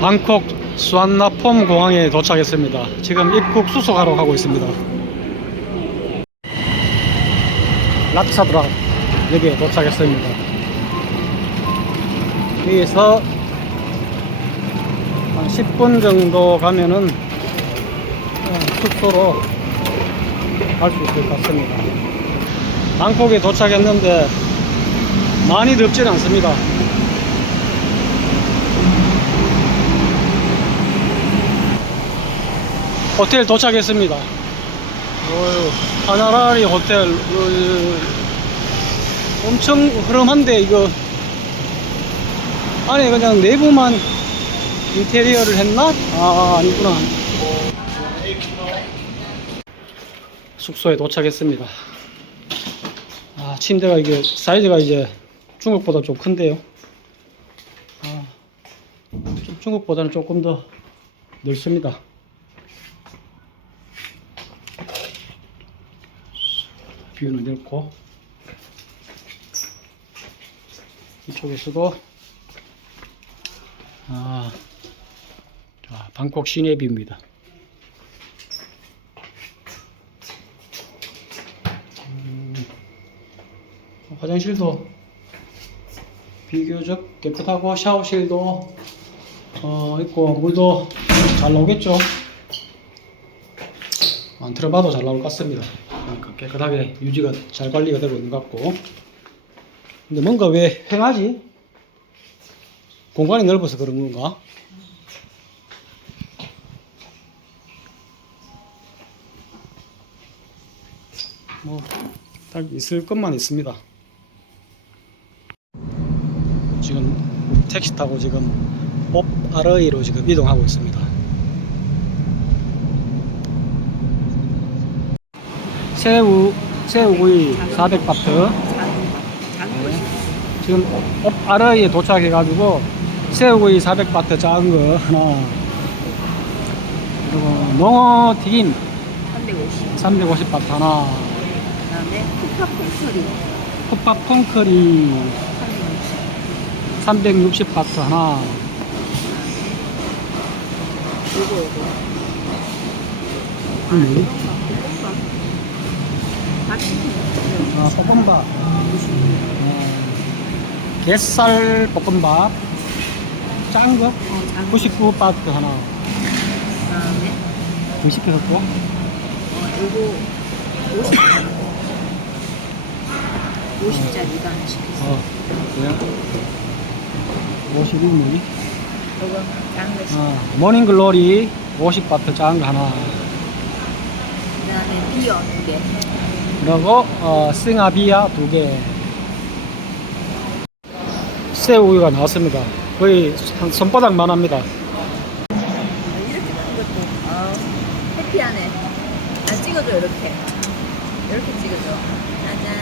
방콕 수안나폼 공항에 도착했습니다. 지금 입국 수속하러 가고 있습니다. 락사드라 여기에 도착했습니다. 여기서 한 10분 정도 가면은 어, 숙소로 갈 수 있을 것 같습니다. 방콕에 도착했는데 많이 덥진 않습니다. 호텔 도착했습니다. 어휴, 하나라리 호텔 어, 엄청 흐름한데 이거 안에 그냥 내부만 인테리어를 했나? 아 아니구나. 숙소에 도착했습니다. 아 침대가 이게 사이즈가 이제 중국보다 좀 큰데요. 아, 좀 중국보다는 조금 더 넓습니다. 뷰는 넓고 이쪽에서도 아, 자, 방콕 시내 뷰입니다. 음, 화장실도 비교적 깨끗하고 샤워실도 어, 있고 물도 잘 나오겠죠. 안 틀어봐도 잘 나올 것 같습니다. 그러니까 깨끗하게 유지가 잘 관리가 되고 있는 것 같고. 근데 뭔가 왜 횡하지? 공간이 넓어서 그런 건가? 뭐, 딱 있을 것만 있습니다. 지금 택시 타고 지금 업 아르이로 지금 이동하고 있습니다. 새우 새우구이 400바트 지금 업 아르이에 도착해가지고 새우구이 400바트 작은 거 하나 그리고 농어 튀김 350. 350바트 하나 그다음에 콩커리 360. 360바트 하나 요거 요거. 음, 아, 볶음밥 어, 게살 볶음밥 짠 거? 어, 장. 99바트 하나 그다음에 더 시켜갖고 어, 요거 50짜리. 50짜리 이거 하나 시켰어. 어, 그냥 51미 요거 작은 거 시켰어. 어, 모닝글로리 50바트 작은 거 하나 그 다음에 비어 두 개. 그리고 어, 싱아비아 두개 새우가 나왔습니다 거의 한 손바닥만 합니다 이렇게 큰 것도 아 해피하네. 안 찍어줘 이렇게. 이렇게 찍어줘. 짜잔.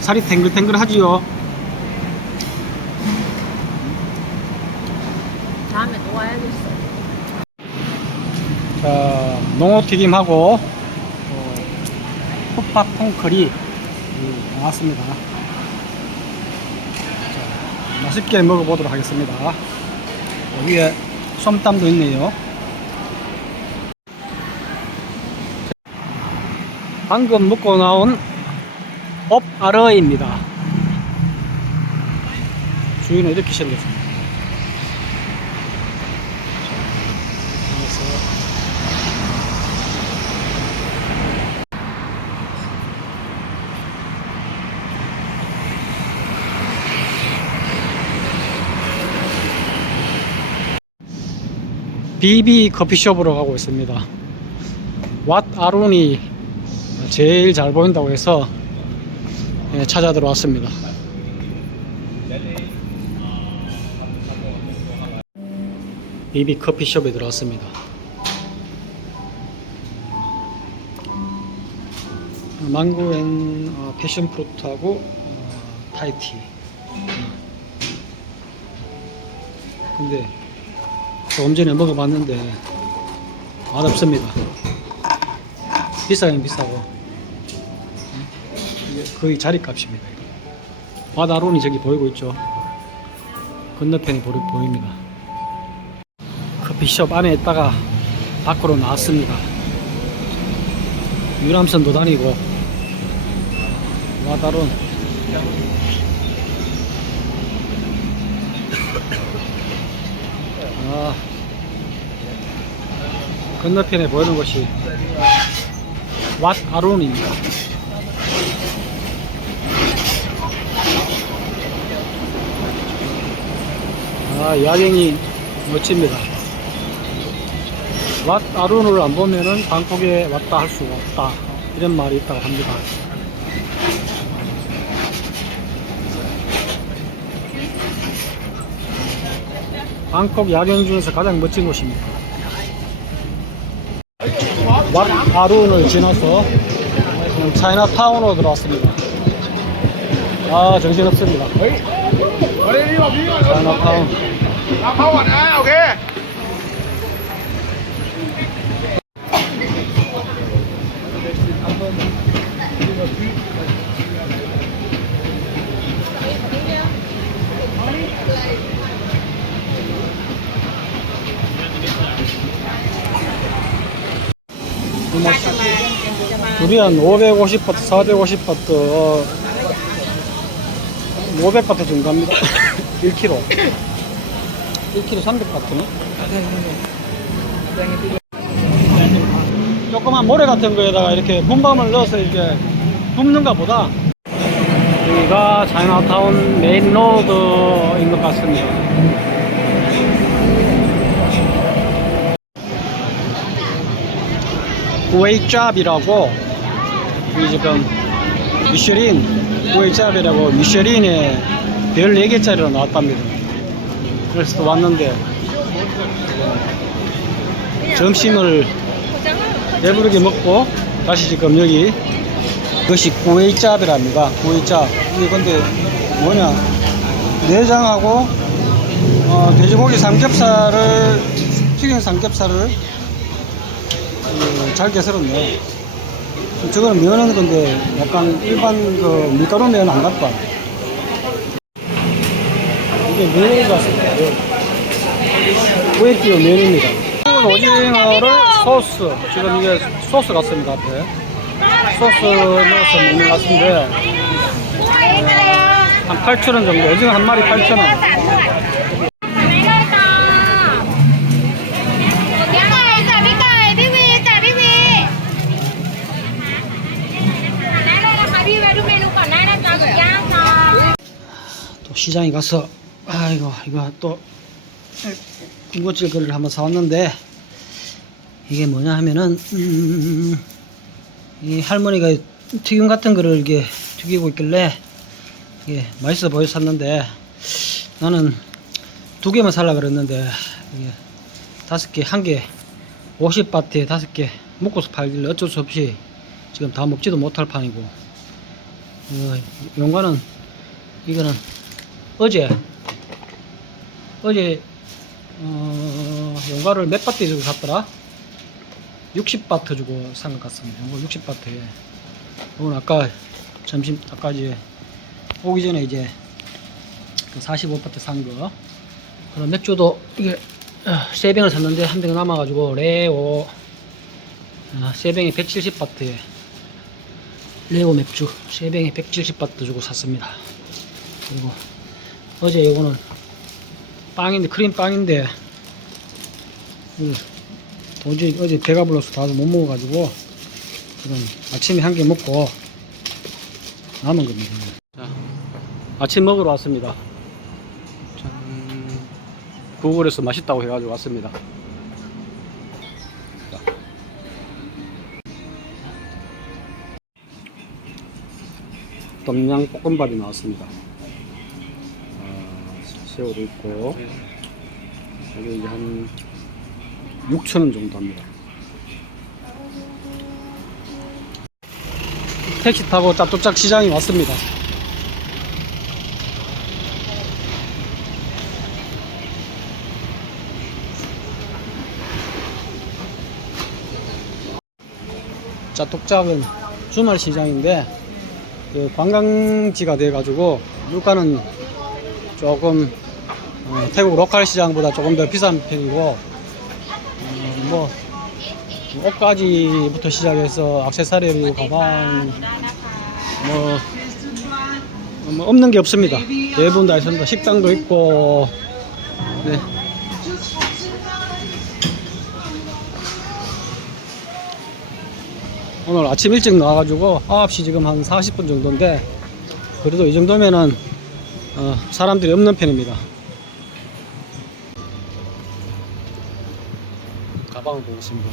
살이 탱글탱글하지요 다음에 또 와야겠어. 자, 농어튀김하고 어, 푸팍 콩커리 음, 나왔습니다. 자, 맛있게 먹어보도록 하겠습니다. 위에 솜땀도 있네요. 방금 먹고 나온 업 아르입니다. 주인은 이렇게 생겼습니다 그래서 비비 커피숍으로 가고 있습니다. 왓 아룬이 제일 잘 보인다고 해서 예, 찾아 들어왔습니다. 비비 커피숍에 들어왔습니다. 망고앤 어, 패션 프루트하고 어, 타이티. 근데 조금 전에 먹어봤는데 맛없습니다. 비싸긴 비싸고 거의 자리값입니다. 이거. 와다론이 저기 보이고 있죠. 건너편이 보, 보입니다. 커피숍 안에 있다가 밖으로 나왔습니다. 유람선도 다니고 와다론 아, 건너편에 보이는 것이 왓 아론입니다. 아, 야경이 멋집니다. 왓 아론을 안 보면은 방콕에 왔다 할 수가 없다. 이런 말이 있다고 합니다. 방콕 야경 중에서 가장 멋진 곳입니다. 왓 아룬을 지나서 지금 차이나타운으로 들어왔습니다. 아 정신없습니다. 차이나타운 우리 한 550바트, 450바트, 어, 500바트 정도 갑니다. 1kg. 1kg 300바트네. 조그만 모래 같은 거에다가 이렇게 분밤을 넣어서 이렇게 굽는가 보다. 여기가 차이나타운 메인 로드인 것 같습니다. 구웨이짭이라고 이 지금 미쉐린 구웨이짭이라고 미쉐린에 별 4개짜리로 나왔답니다. 그래서 또 왔는데 점심을 배부르게 먹고 다시 지금 여기 그것이 구웨이짭이랍니다. 구웨이짭 이게 근데 뭐냐? 내장하고 어, 돼지고기 삼겹살을 튀긴 삼겹살을 어, 잘게 썰었네. 저거는 면은 근데 약간 일반 그 밀가루 면안 같다. 이게 면인 것 같습니다. 구에티오 면입니다. 이건 오징어를 소스, 지금 이게 소스 같습니다, 앞에. 소스 넣어서 먹는 것 같은데, 한 8,000원 정도, 오징어 한 마리 8,000원. 시장에 가서 아이고 이거 또 군것질 거리를 한번 사왔는데 이게 뭐냐 하면은 음, 이 할머니가 튀김 같은 거를 이게 튀기고 있길래 이게 맛있어 보여서 샀는데 나는 두 개만 살라 그랬는데 이게 다섯 개 한 개 50바트에 다섯 개 먹고서 팔길래 어쩔 수 없이 지금 다 먹지도 못할 판이고 어, 용가는 이거는 어제 어제 어, 용가를 몇 바트 주고 샀더라? 60바트 주고 산 것 같습니다. 이거 60바트에 이건 아까 점심 아까 이제 오기 전에 이제 그 45바트 산 거. 그럼 맥주도 이게 어, 세 병을 샀는데 한 병 남아가지고 레오 어, 세 병에 170바트에 레오 맥주 세 병에 170바트 주고 샀습니다. 그리고 어제 요거는 빵인데 크림 빵인데 음, 도저히 어제 배가 불러서 다못 먹어가지고 지금 아침에 한 개 먹고 남은 겁니다. 자, 아침 먹으러 왔습니다. 짠, 구글에서 맛있다고 해가지고 왔습니다. 자. 똠양 볶음밥이 나왔습니다. 아, 새우도 있고 여기 이제 한 6,000원 정도 합니다. 택시 타고 짭조짝 시장에 왔습니다. 짜뚝짝은 주말 시장인데 그 관광지가 돼가지고 물가는 조금 어, 태국 로컬 시장보다 조금 더 비싼 편이고 어, 뭐 옷가지부터 시작해서 액세서리, 가방 뭐, 뭐 없는 게 없습니다. 대부분 다 있습니다. 식당도 있고 네. 오늘 아침 일찍 나와가지고 9시 지금 한 40분 정도인데 그래도 이 정도면은 어, 사람들이 없는 편입니다. 가방을 보겠습니다.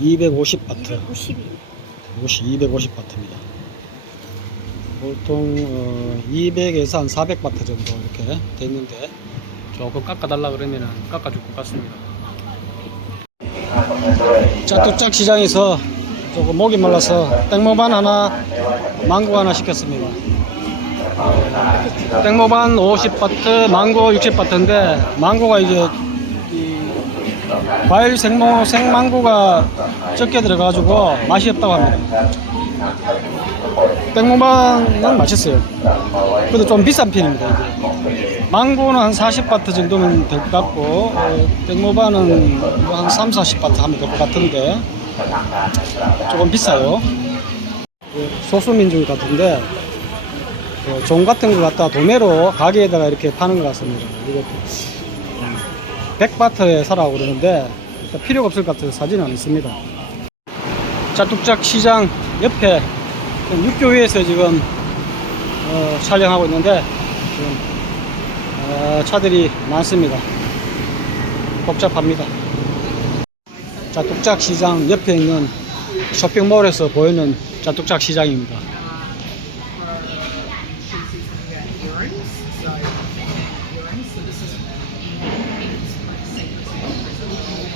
여기 250바트 92. 50, 250바트입니다. 보통 어, 200에서 한 400바트 정도 이렇게 돼 있는데 조금 깎아달라 그러면은 깎아줄 것 같습니다. 짜뚝짝 시장에서 조금 목이 말라서 땡모반 하나, 망고 하나 시켰습니다. 땡모반 50바트, 망고 60바트인데 망고가 이제 이 과일 생모 생망고가 적게 들어가지고 맛이 없다고 합니다. 땡모반은 맛있어요. 근데 좀 비싼 편입니다. 이게. 망고는 한 40바트 정도면 될 것 같고 어, 땡모반은 뭐한 3, 40바트 하면 될 것 같은데 조금 비싸요. 그 소수민족 같은데 그종 같은 거 갖다 도매로 가게에다가 이렇게 파는 것 같습니다. 이거 100바트에 사라고 그러는데 필요가 없을 것 같아서 사지는 않습니다. 짜뚝짝 시장 옆에 육교 위에서 지금 어, 촬영하고 있는데 지금 어, 차들이 많습니다. 복잡합니다. 짜뚝짝 시장 옆에 있는 쇼핑몰에서 보이는 짜뚝짝 시장입니다.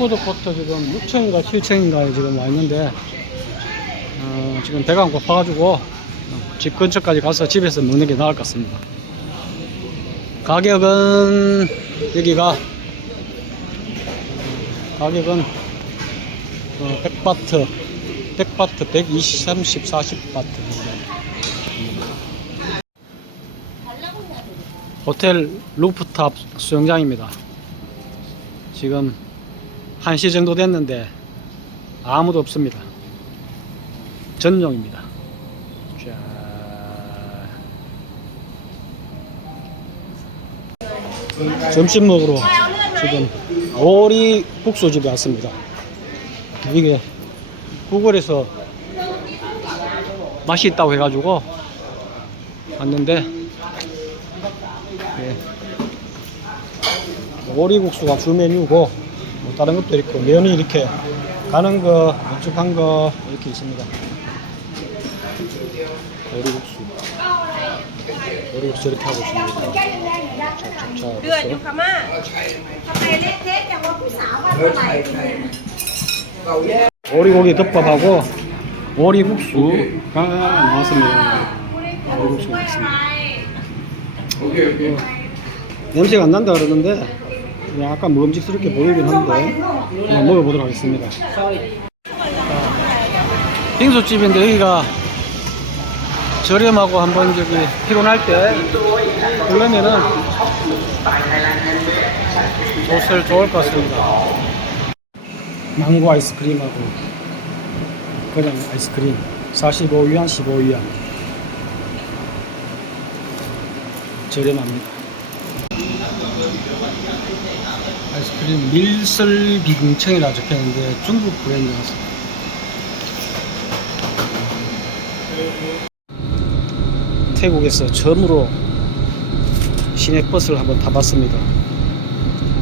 푸드코트 지금 6층인가 7층인가에 지금 와 있는데 어, 지금 배가 안 고파가지고 어, 집 근처까지 가서 집에서 먹는 게 나을 것 같습니다. 가격은 여기가 가격은 어, 100바트 100바트 120, 30, 40바트 호텔 루프탑 수영장입니다. 지금 1시 정도 됐는데 아무도 없습니다. 전용입니다. 자. 점심 먹으러 지금 오리 국수집에 왔습니다. 이게 구글에서 맛이 있다고 해가지고 왔는데 예. 오리국수가 주 메뉴고 뭐 다른 것도 있고 면이 이렇게 가는 거, 넓적한 거 이렇게 있습니다. 오리국수. 오리국수 이렇게 하고 있습니다. 자, เดือด 자, อยู่ 자. ค่ะม่าทำไมเละเทะอย่างว่าผู้สาววันเมื่อไหร่ 오리고기 덮밥하고 오리국수가 나왔습니다. 오리국수가 나왔습니다. 어, 냄새가 안 난다 그러는데 그냥 약간 먹음직스럽게 보이긴 한데 그냥 먹어보도록 하겠습니다. 빙수집인데 여기가 저렴하고 한번 저기 피곤할 때 그러면은 좋을, 좋을 것 같습니다. 망고 아이스크림하고 그냥 아이스크림 45위안 15위안 저렴합니다 아이스크림 밀설비궁청이라 적혀있는데 중국 브랜드라서 태국에서 처음으로 시내버스를 한번 타봤습니다.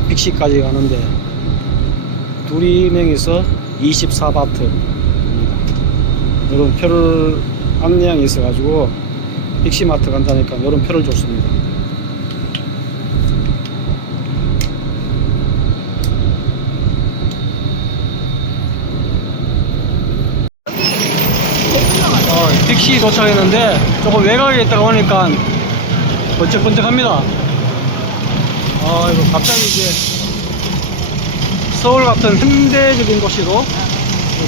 빅시까지 가는데 둘이 명에서 24바트 이런 표를 안내양이 있어가지고 빅시마트 간다니까 이런 표를 줬습니다 어, 빅 시 도착했는데 조금 외곽에 있다가 오니까 번쩍번쩍합니다 아 이거 갑자기 이제 서울 같은 현대적인 도시로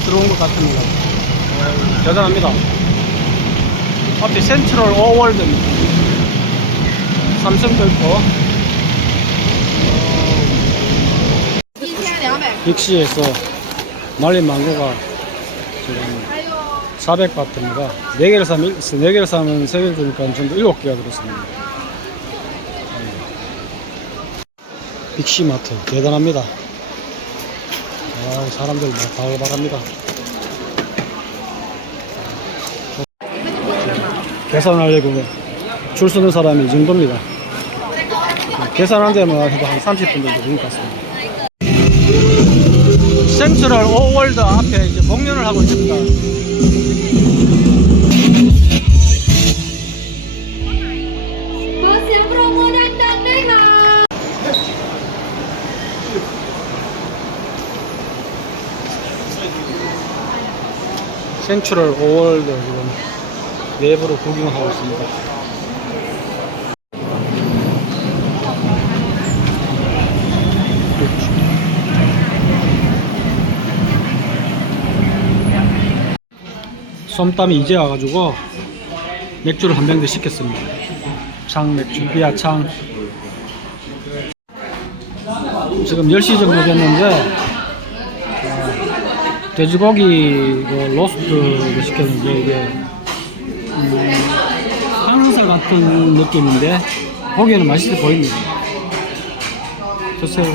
들어온 것 같습니다. 어, 대단합니다. 앞에 센트럴 오월드입니다. 삼성도 있고. 빅시에서 말린 망고가 지금 400바트입니다. 4개를 사면, 4개를 사면 3개를 주니까 전부 7개가 들었습니다. 네. 빅시마트 대단합니다. 아, 사람들 뭐 바글바글합니다. 계산하려고 줄 서는 사람이 이 정도입니다. 계산한 데만 해도 한 30분 정도 걸릴 것 같습니다. 센트럴 오월드 앞에 이제 공연을 하고 있습니다. 센트럴 오월드 지금 내부로 구경하고 있습니다. 솜땀이 이제 와가지고 맥주를 한 병 더 시켰습니다. 창 맥주, 비아 창. 지금 10시 정도 됐는데, 어, 돼지고기 그 로스트를 시켰는데, 이게, 음, 항살 같은 느낌인데, 보기에는 맛있어 보입니다. 드세요.